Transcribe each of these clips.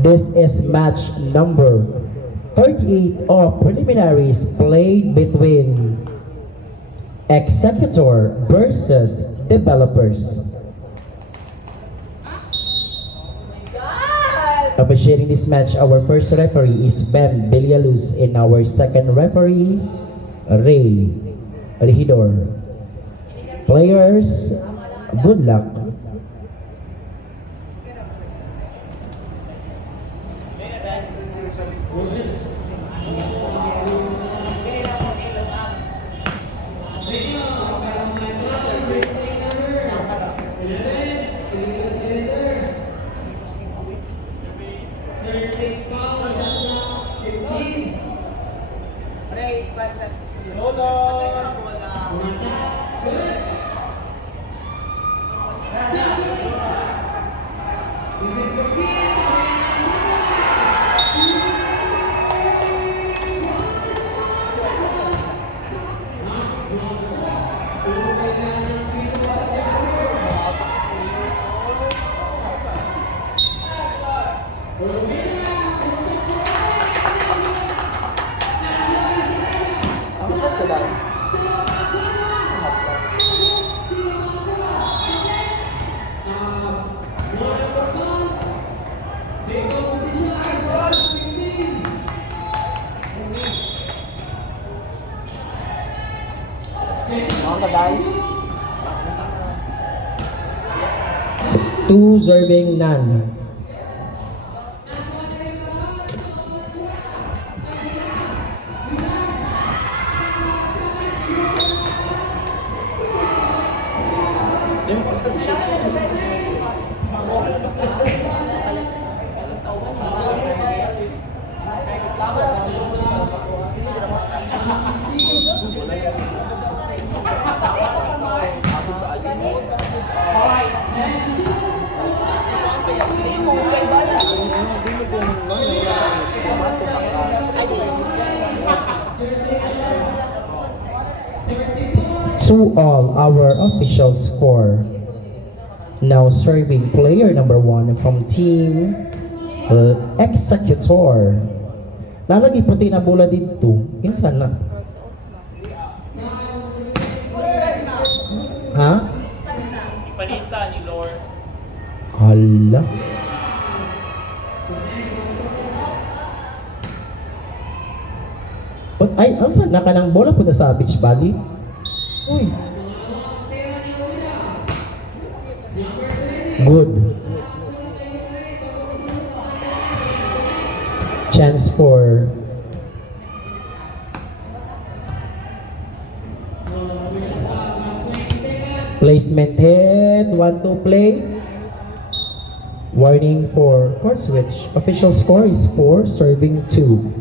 This is match number 38 of preliminaries played between Executor versus Developers. Officiating this match, our first referee is Ben Villaluz and our second referee, Ray Regidor. Players, good luck. Two serving none. To all, our official score. Now serving player number 1 from team Executor. Nalagi puti na bola dito. Kinsan na? Ha? Ipalita ni Lord. Hala. Ay, ang saan na ka ng bola punta sa beach volley? Uy. Good. Chance for placement head, 1-2 play. Warning for court switch. Official score is 4, serving 2.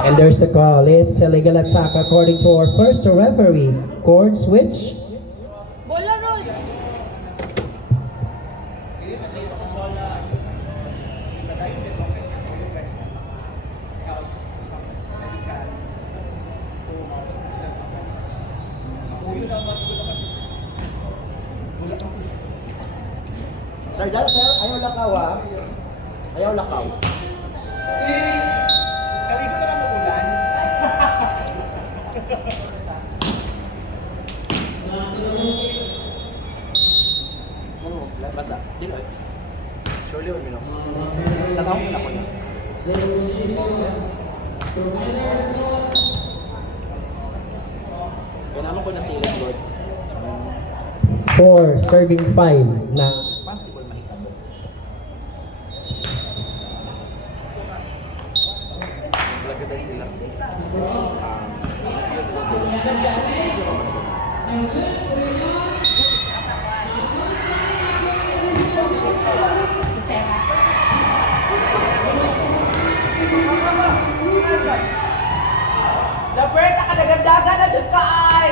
And there's a call. It's illegal attack according to our first referee. Court switch. Bola roll. Sir, ayaw lakaw ha. Ayaw lakaw. Kaligo na lang ng ulan. Basta, dilo eh. Surely huwag nyo. Tatawag sila ko niya. Ganaman ko na sila, Lord. 4, serving 5 na possible makita mo. Lagyan sila. Dapat nakadagandagan na siya ka ay.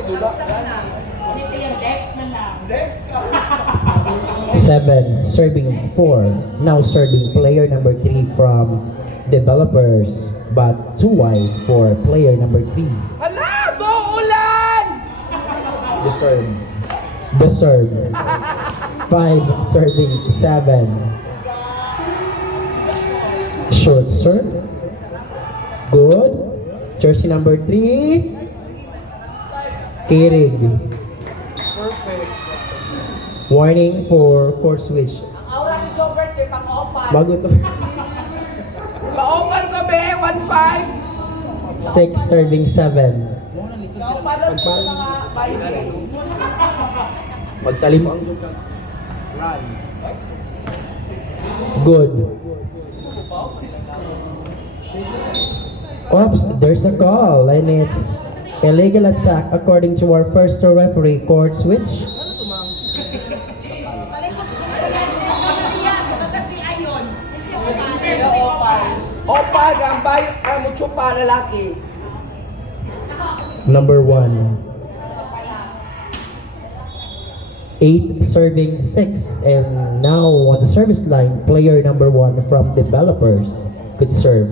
Dito yung Dex na lang. 7 serving 4. Now serving player number 3 from developers, but too wide for player number 3. Hala! Go ulan! The serve. The serve. 5 serving 7. Short serve. Good. Jersey number 3. Kirig. Perfect. Warning for court switch. Aura ni Jobert kay pang-opan. Bago to. Pa-opan ko be, 1-5. 6 serving 7. Pa-opan ko sa mga bayan. Magsalim ang good. Oops, there's a call and it's illegal at sack according to our first referee. Court switch. Opa, gambay, mucho pa lalaki. Number 1. 8 serving 6, and now on the service line, player number 1 from developers could serve.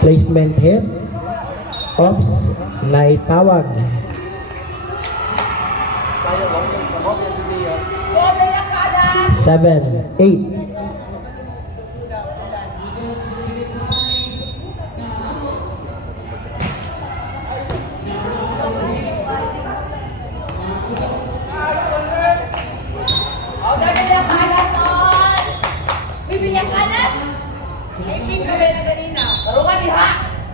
Placement hit. Oops, naitawag. Sayang, wag na today. 7, 8. Bibigyan ka na? Ipin ka rin na ganina. Tarungan diha.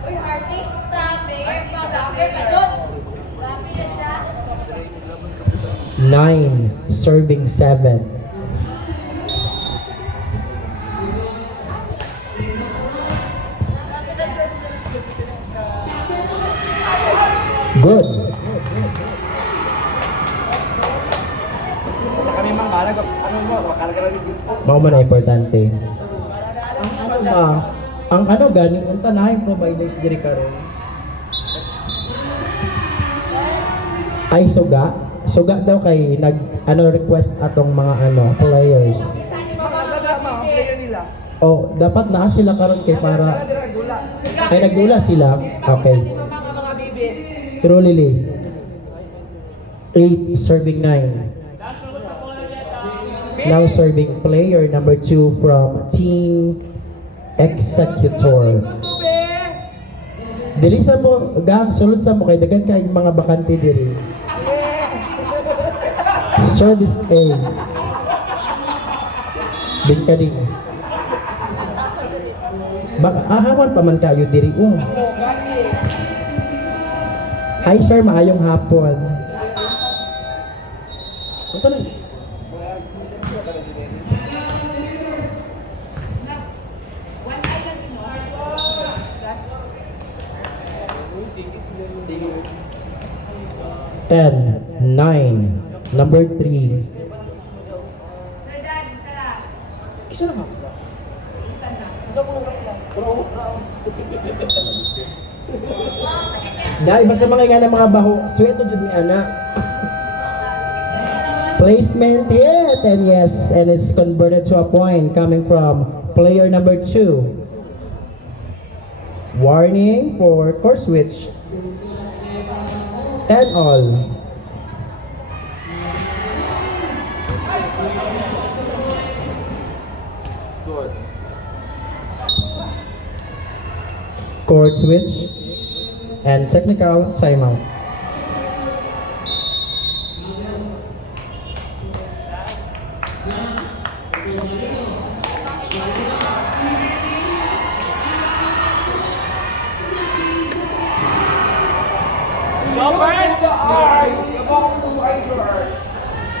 Uy, artista, player pa, rapper pa dyan. Rapper na siya. 9 serving 7. Good. Sa kami mang balag, ano mo, makalaga lang yung gusto. Baka man na importante. Ang ano ba? Ang ano ganing unta na yung providers diri karon. Ay suga. Suga daw kay nag ano request atong mga ano players. Makalaga mga player nila. Oh, dapat na sila karon kay para Dula. kay nagdula sila. Okay. Mga bibit. Pero Lily. 8 serving 9. Now serving player number 2 from Team Executor. Bilisan mo, gang, sulod sa mo kay dagan kay mga bakante diri. Service ace. Bin ka din. Baka ahawan pa man kayo diri. Oh. Hi sir, maayong hapon. Kung saan? Ten, 9, number 3. Kisa na ka? Dahil basta mga nga ng mga baho, sweldo dyan ni Ana. Placement hit, and yes, and it's converted to a point coming from player number 2. Warning for court switch. 10 all. Good. Court switch and technical timeout. Jobert! Ay!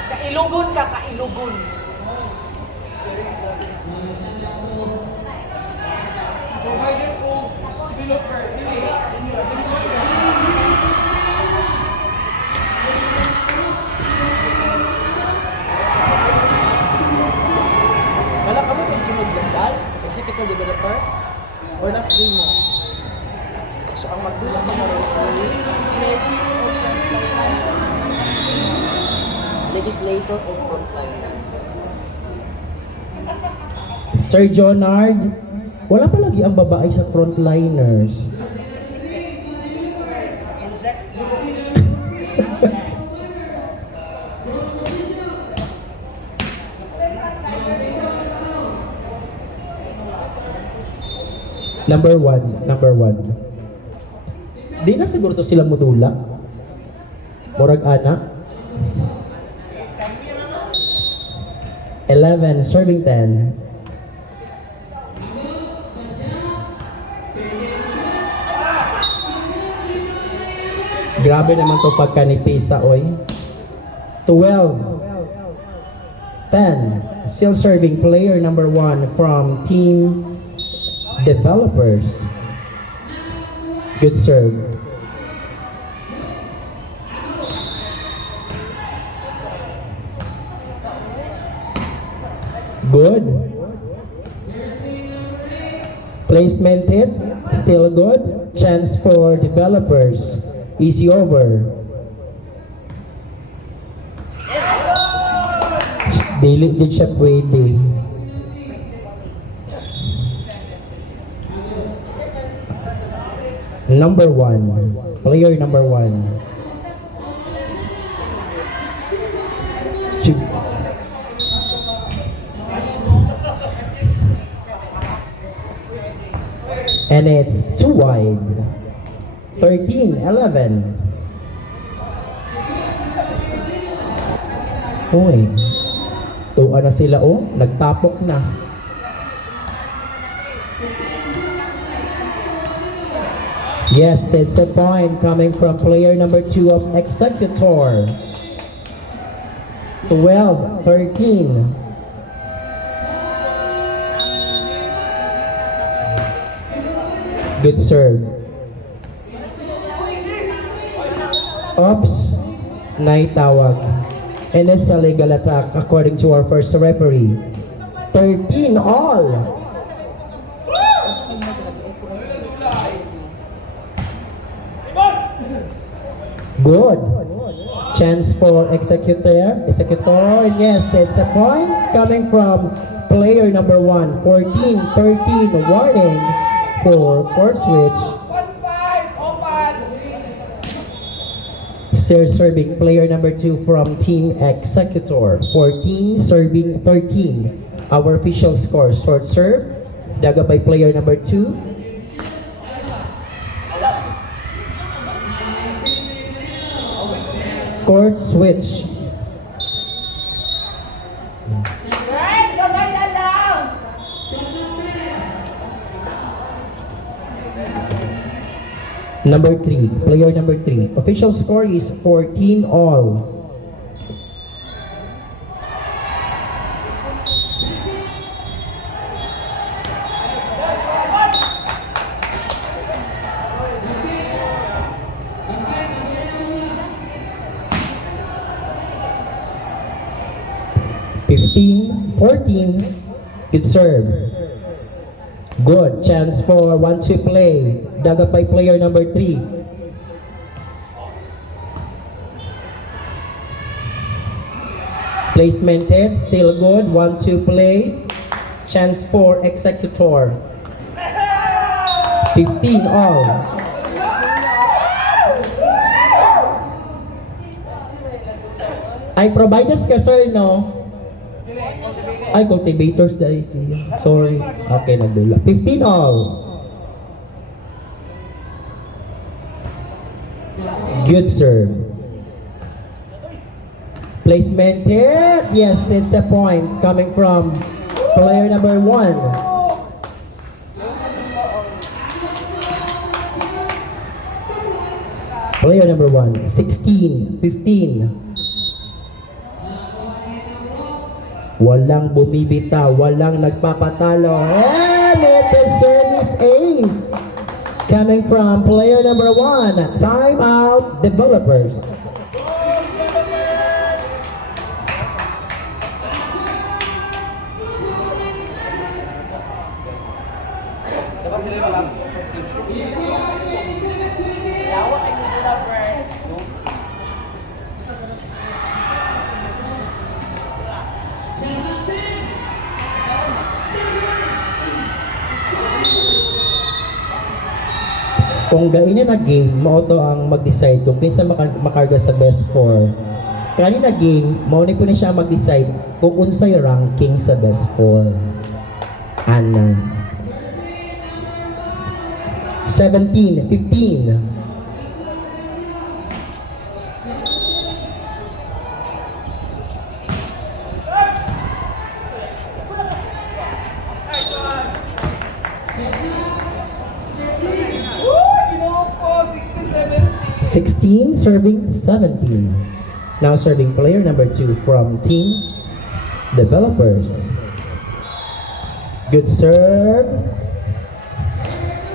Kailugon ka, kailugon. Wala ka mo kay sunod lang dahil executive developer or last game mo? So ang magdula ko maroon is legislator o frontliners. Sir Jonard, wala pa lagi ang babae sa frontliners. Number one. Di na siguro to sila mudula. Murag ana. 11, serving 10. Grabe naman to pagkanipis sa oy. 12. 10. Still serving player number 1 from team developers. Good serve. Good. Placement hit. Still good. Chance for developers. Easy over. Dili din siya pwede. Number 1. Player number 1. And it's too wide. 13-11. Uy. Tuwa na sila oh. Nagtapok na. Yes, it's a point coming from player number 2 of Executor. 12-13. Good serve. Oops. Naitawag. And it's a legal attack according to our first referee. 13 all. Good. Chance for Executor. And yes, it's a point coming from player number 1. 14-13. Warning for court switch. Still serving player number 2 from team Executor. 14 serving 13. Our official score, short serve. Daga by player number 2. Court switch. Right, gabay na lang. Number 3, player number 3. Official score is 14 all. Good serve. Good. Chance for 1-2 play. Dagat by player number 3. Placement hit. Still good. 1-2 play. Chance for Executor. 15 all. Ay, providers ka sir, no? Ay, cultivators dahil siya. Sorry. Okay, nagdula. 15 all. Good serve. Placement hit. Yes, it's a point coming from player number 1. Player number 1. 16, 15. Walang bumibitaw, walang nagpapatalo. And it is service ace coming from player number 1. Time out, developers. Dapat sila yung malapit sa yawa ay yung sila, Brad. Kung gainin na game, mao to ang mag-decide kung kinsa makarga sa best score. Kanina game, mao ni po na siya mag-decide kung unsay ranking sa best score. Ana. 17, 15. Ginawa ko, 16, 17. 16 serving 17. Now serving player number 2 from team developers. Good serve.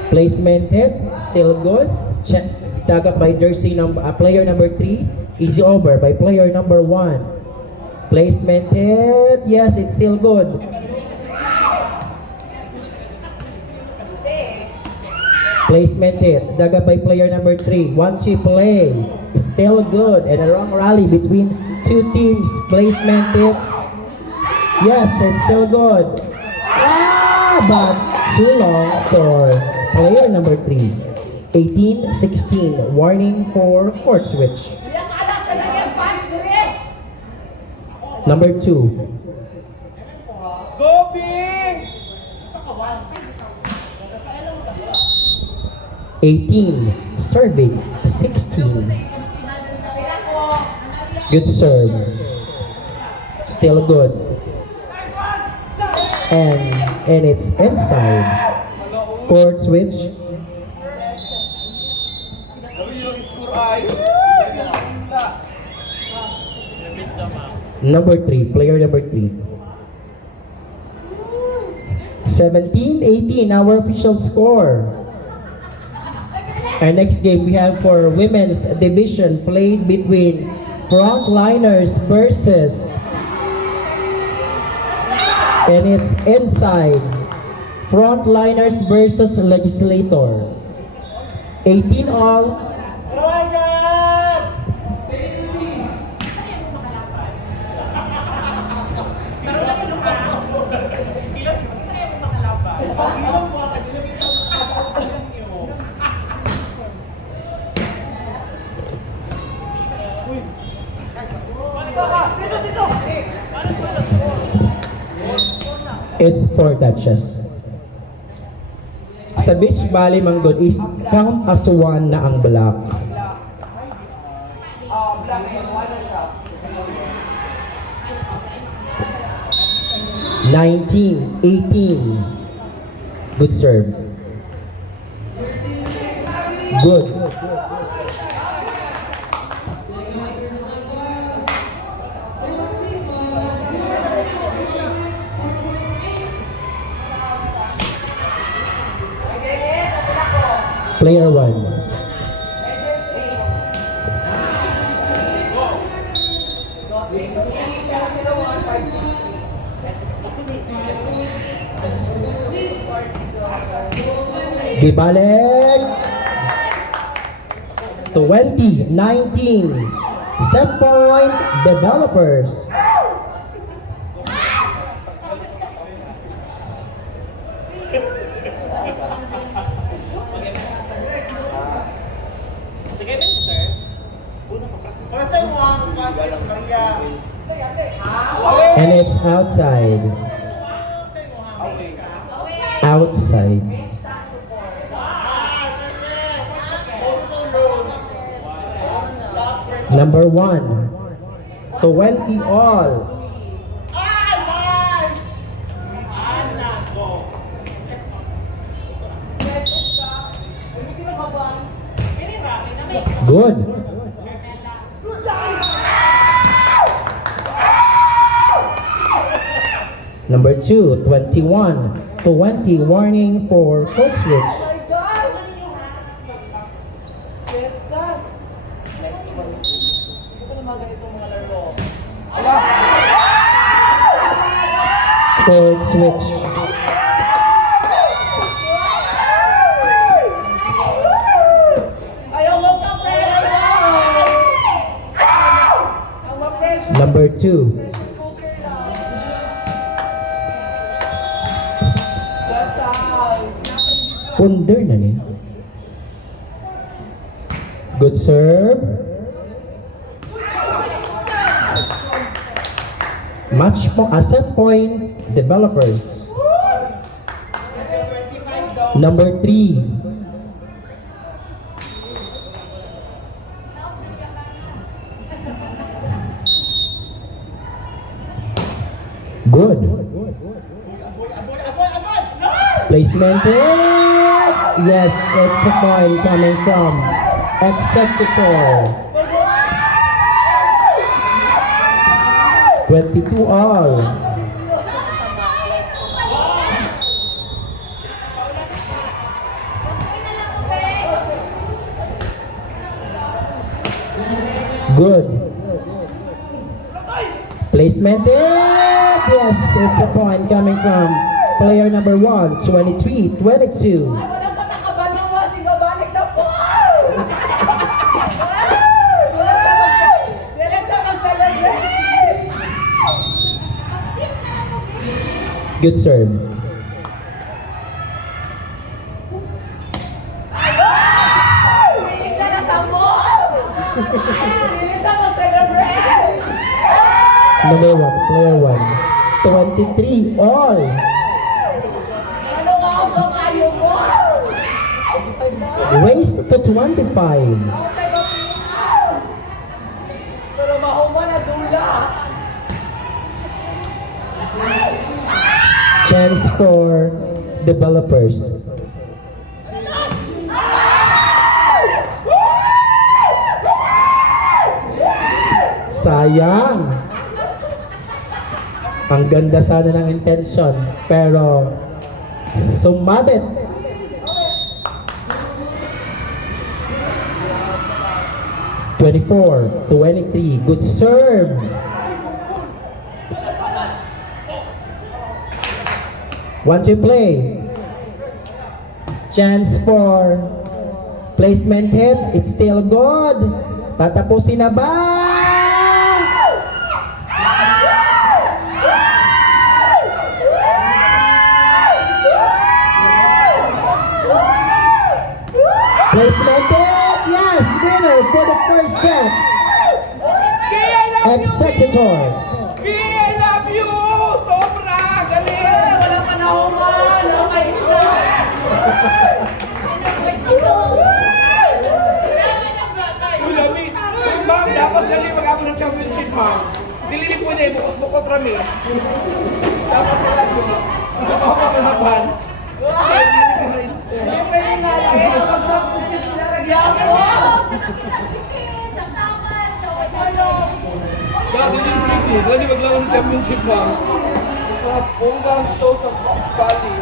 Placement hit, still good. Check. Tagap by jersey number player number 3. Easy over by player number 1. Placement hit. Yes, it's still good. Placement hit. Daga by player number 3. One chip play. Still good. And a wrong rally between two teams. Placement hit. Yes, it's still good. But too long for player number 3. 18-16. Warning for court switch. Yang anak talaga yung fans, dire. Number 2. Go, Bing! 18. Serving 16. Good serve. Still good. And it's inside. Court switch. Number 3, player number 3. 17-18, our official score. Our next game we have for women's division played between frontliners versus, and it's inside, frontliners versus legislator. 18 all. Oh my God! It's 4 touches. Sa beach volley manggod is count as 1 na ang block. Black and white siya. 19-18. Good serve. Good. Player 1. Gibalik. 20-19. Set point developers. And it's outside. Outside. Number 1. 20 all. Good. Number 2, 21-20. Warning for code switch. Code switch. Punder na ni. Good serve. Match po, set point, developers. Number 3. Good. Placement hit. Yes, it's a point coming from Executor. 22 all. Good. Placement hit. Yes, it's a point coming from player number 1, 23-22. Walang patakabal ng wasing babalik na po! Bilis na mag-celebrate! Good serve. Bilis na natamo! Bilis na mag-celebrate! Number 1, player 1, 23 all. Ano nga ako kayo mo? Race to 25. Okay ba pero mahuma na dula. Chance for developers. Sayang. Ang ganda sana ng intention, pero sumabit. Twenty-four, 23. Good serve. One to play. Chance for placement hit. It's still good. Tatapusin na ba? Placement hit. Yes, winner for the first set. Executor. I love you! Sobra! Galing! Walang panahon man! Okay, isa! Ulamig! Ma'am, dapat kasi mag-ako ng championship, ma'am. Dili ni pwede, bukot-bukot rami. Dapat sila yun. Ako makalaban. Siyempre yung nalagay, mag-championship sila nagyan ko! Dati yung business, kasi maglawan ng championship, ma'am. Bonggang show sa Beach Valley.